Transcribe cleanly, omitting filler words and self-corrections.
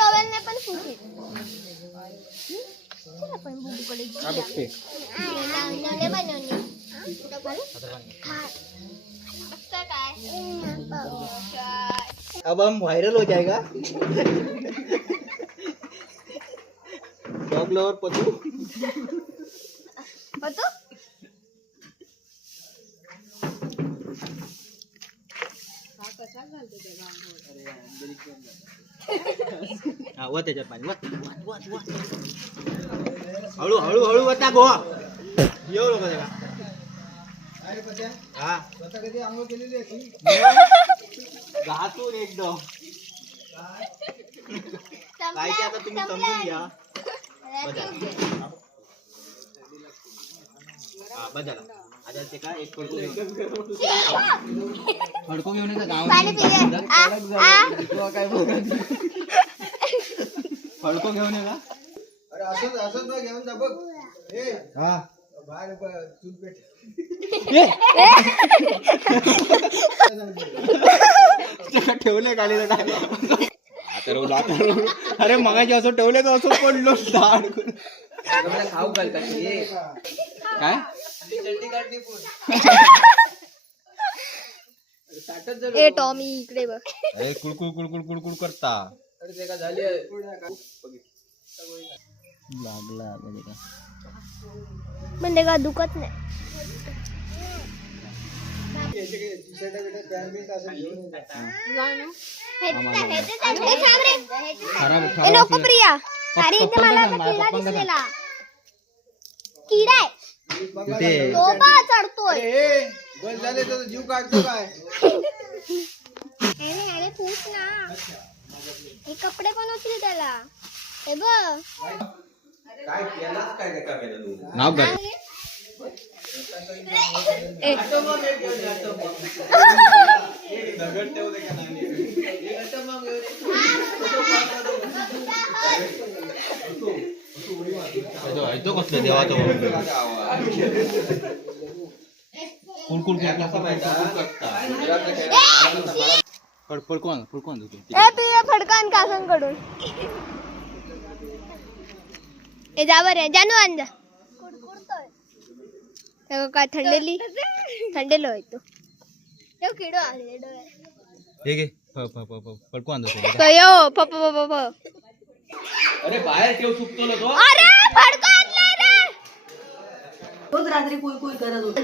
टॉवेलने पण फुंकी आपण बुबुकडे हा बघते नवले बनवली अब हम वायरल हो जाएगा डॉग लवर पतू पतू हा वा त्याच्यात पाणी वा हळू हळू हळू वता गो येऊ नको त्याला हा स्वतः कधी आंघोळ केलेली आहे घातून एकदम काय ते आता तुम्ही समजून घ्या हा बजाला आता ते काय एक फडको घेऊन येतं गावात काय फडको घेऊन ये का अरे असंच असंच घेऊन जा बघ हा बाहेर चूल पेट ठेवले गाडी अरे मगाशी असं ठेवले तर असं पडलो खाऊ घालतात काय ए टॉमी इकडे बघ अरे कुळकुळ कुळकुळ कुळकुळ करता अरे ते का झाली लागला म्हणजे का दुखत नाही नको प्रिया अरे इथे मला किडा दिसलेला किडा आहे तो बा चढतोय झाले तर जीव काढतो काय अरे पूछ ना हे कपडे पण उचली त्याला हे बघ काय केलास काय काय केलं तू नाव कर दगड ठेवू दे का नाही तो कसलं देवाचं कुळकुळ फडकोन फडकान काकांकडून ए जा बरं जानू आण जा काय थंडेलो आहे तो किडो आले हे घे फडको आणतो अरे बाहेर ठेव चुकतो तो अरे फडको आणलाय रे रोज रात्री कोई कोई करत होता